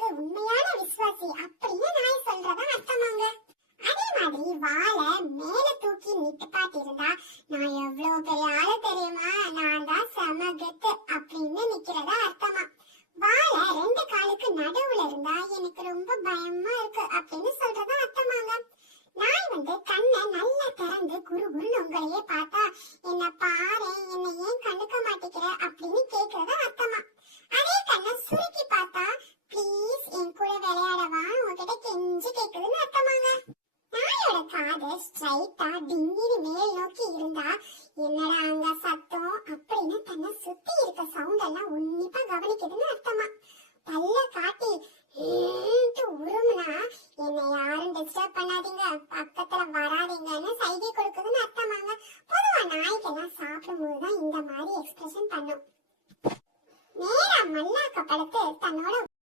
உனக்கு உண்மையான விசுவாசி அப்படின்னு நாய் சொல்றதா அர்த்தமாங்க. அதே மாதிரி வாழை மேல தூக்கி நிப்பாட்டிருந்தா நான் எவ்வளவு பெரிய ஆளு தெரியுமா, நான் தான் செம கெத்து அப்படின்னு நிக்கிறதா அர்த்தமா. வாழை ரெண்டு காலுக்கு நடுவுல இருந்தா எனக்கு ரொம்ப பயமா இருக்கு அப்படின்னு சொல்றதா அர்த்தமாங்க. நாய் கண்ணை நல்லா திறந்து குறுகுறுன்னு உங்களையே பார்த்தா என்ன பாரு, என்ன ஏன் கண்டுக்க மாட்டேங்கிற அப்படின்னு கேக்குறதா அர்த்தமா. அதே கண்ணை சுருக்கி பார்த்தா ப்ளீஸ் என் கூட விளையாடவா உங்ககிட்ட கெஞ்சி கேக்குதுன்னு அர்த்தமாங்க. நாயோட காது ஸ்ட்ரைட்டா டிங்கிரி மேல் நோக்கி இருந்தா என்னடா அங்க சத்தம் அப்படின்னு தன்னை சுத்தி இருக்க சவுண்ட் எல்லாம் உன்னிப்பா கவனிக்குதுன்னு அர்த்தமா. பல்ல காட்டி உருமுனா என்னை யாரும் டிஸ்டர்ப் பண்ணாதீங்க, பக்கத்துல வராதீங்கன்னு சைகை கொடுக்குதுன்னு அர்த்தமாங்க. பொதுவா நாய்க்கெல்லாம் சாப்பிடும் போதுதான் இந்த மாதிரி எக்ஸ்பிரஷன் பண்ணும். நேரா மல்லாக்க படுத்து தன்னோட